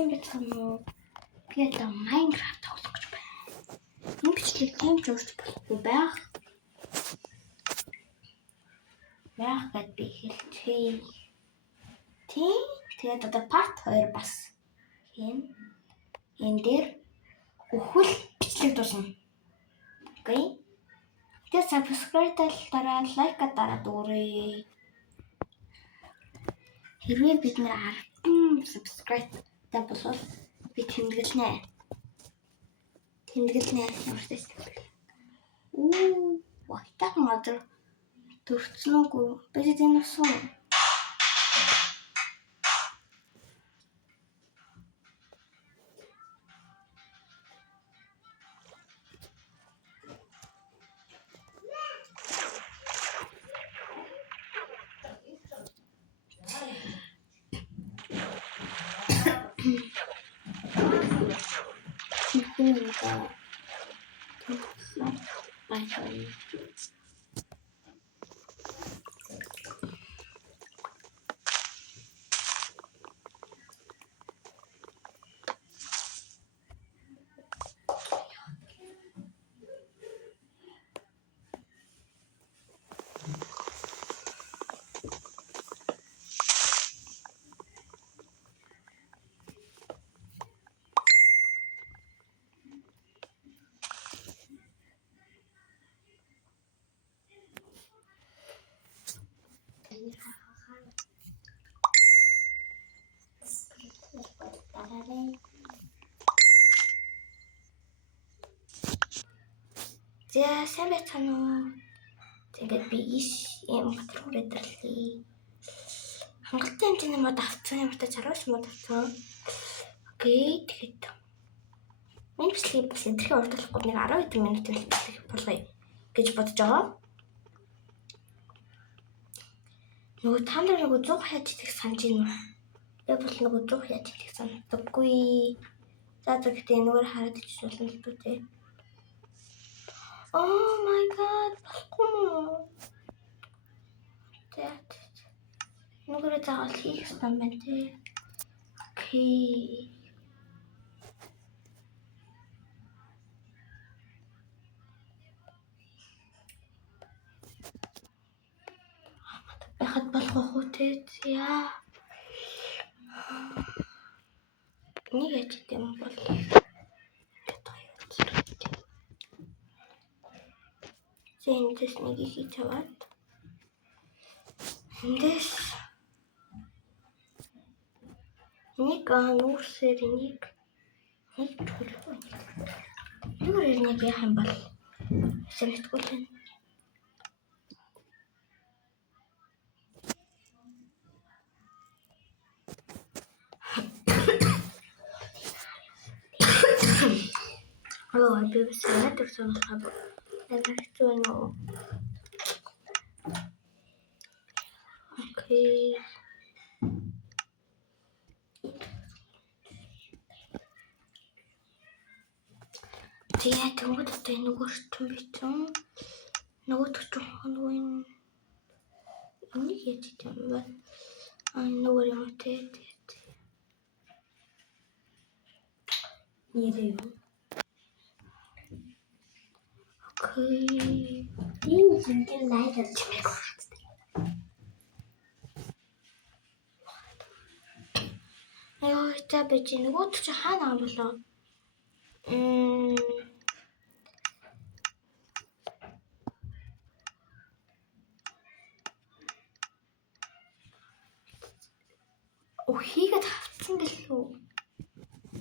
Сайн байцгаана уу? Би одоо Minecraft тоглох гэж байна. Энэ бичлэг тийм ч урт болохгүй байх. Гэд би хэлчихье. Тийм. Тэгээд одоо part 2 бас хийн. Энэ дээр өхөл бичлэг дуусна. Окей. Тэгээд subscribe дараад лайк дараад өгөөрэй. Хэрвээ бид нэр 10 subscribe та болвол би тэмдэглэнэ. Ямар ч гэсэн. Вайтаг модер төрсөн үгүй. Би тийм нусан. За сайн байцгаана уу? Тэгээд би ийм материал өдрлээ. Хангалттай хэмжээний мод авсан юм та чаргаш мод авсан. Окей тэгээд энэ бичлэгийг бас энтерхий урталахгүй нэг 12 минутын бичлэг болгоё гэж бодож байгаа. Нөгөө та нар нөгөө 100 хаяж идэх санаж байна уу? Яг бол нөгөө 100 хаяж идэх санагдаггүй. За гэхдээ энэгээр хараад ичж болно л дүү те. Oh my god, болохгүй. Тэгээд нүгээрээ заавал хийх юм байна те. Окей. Яхад болох уу те. Яа. Нэг яж идэм бол эндээс нэг хийж аваад эндээс нэг нүүрсээр нэг төлөв. Нүгээр нэг яах юм бол санагдгүй л байна. Би санаад ирсэн болохоор хэцүү байна уу? Окей. Тэгээд төгөөд одоо нөгөө ч юм битэн нөгөө төчөх нөгөө энийг яаж юм бэ? Нөгөө юм те. Нэрээ юу? Окей. Энэ зингээр лайдаж байгаа. Яа, та бич нөгөө ч хаана болоо? Хийгээд хавцсан гэлөө.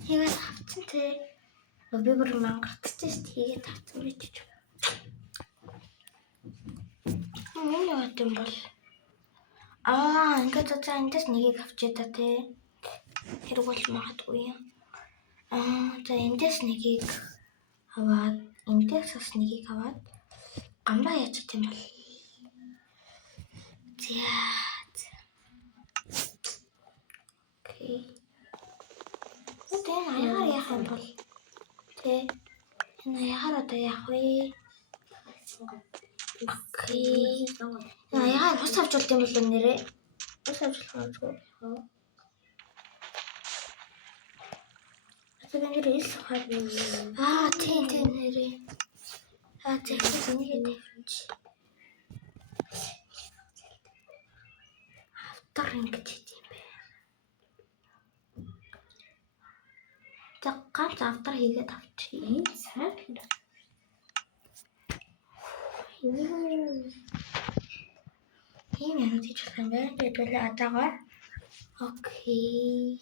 Хийгээд хавцсан те. Би бүр мангартчихсан шүү дээ. Хийгээд хавцсан байж ч. Яа гэм бол. Ингээд за эндээс нэгийг авчээ та те. Хэрэг бол магадгүй юм. За эндээс нэгийг аваад эндээс бас нэгийг аваад гамбаа яач гэм бол. За. Окей. Тэгээ яах юм бол тэ энэ яхаар одоо яах вэ? Окей. Яагаад хус авчулт юм бол нэрээ? Хус авчулах юм. Тэгээд ил хаад. Тийм нэрээ. Тэгэхээр энийг тавьчих. Автор ингэж хийх юм бэ. За ганц автор хийгээд авчих. Сайн байна. Ийм юм хийж болох юм байна. Тэгээд атагаар. Окей.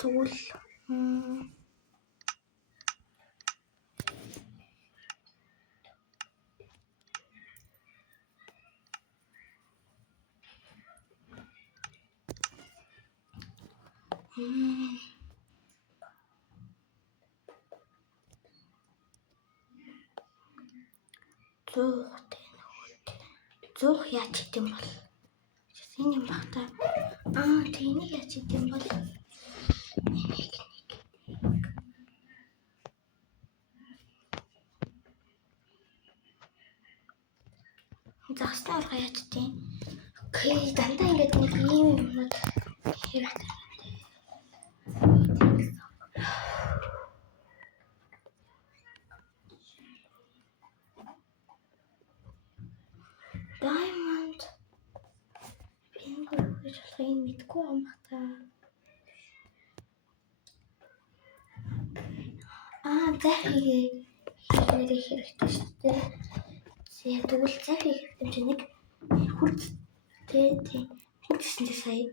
Тэгвэл зуух яаж хийх юм бол энэ юм багтаа. Тэнийг яаж хийх юм бол загсны арга яаж тийм. Окей, дандаа ингэж нэг ийм юмнууд хэрэгтэй. Diamond. Bingo гэж болохыг мэдгүй юм багтаа. Захигээ хийх хэрэгтэй шүү дээ. Тэгвэл захиг юм чи нэг хурц тийм хурцсан чи сая.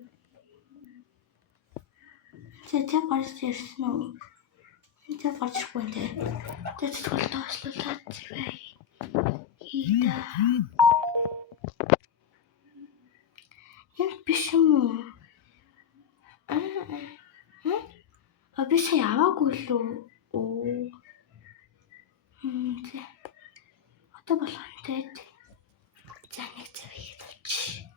Тэг гарч ирсэн үү? Тэг гарчихгүй нэ. Тэг тэгвэл тоослуулаад бай. Хийда. Энэ биш юм уу? Би сая аваагүй лөө. Одоо болох нь тэгээд за нэг цаг хийгээд авчих.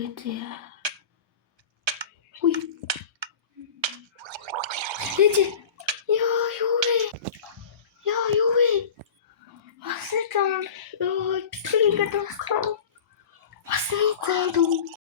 Гэтээ. Ой. Тэжи. Юу вэ? Масаа тань. Тэжи ингээд тасраа. Масаа тань.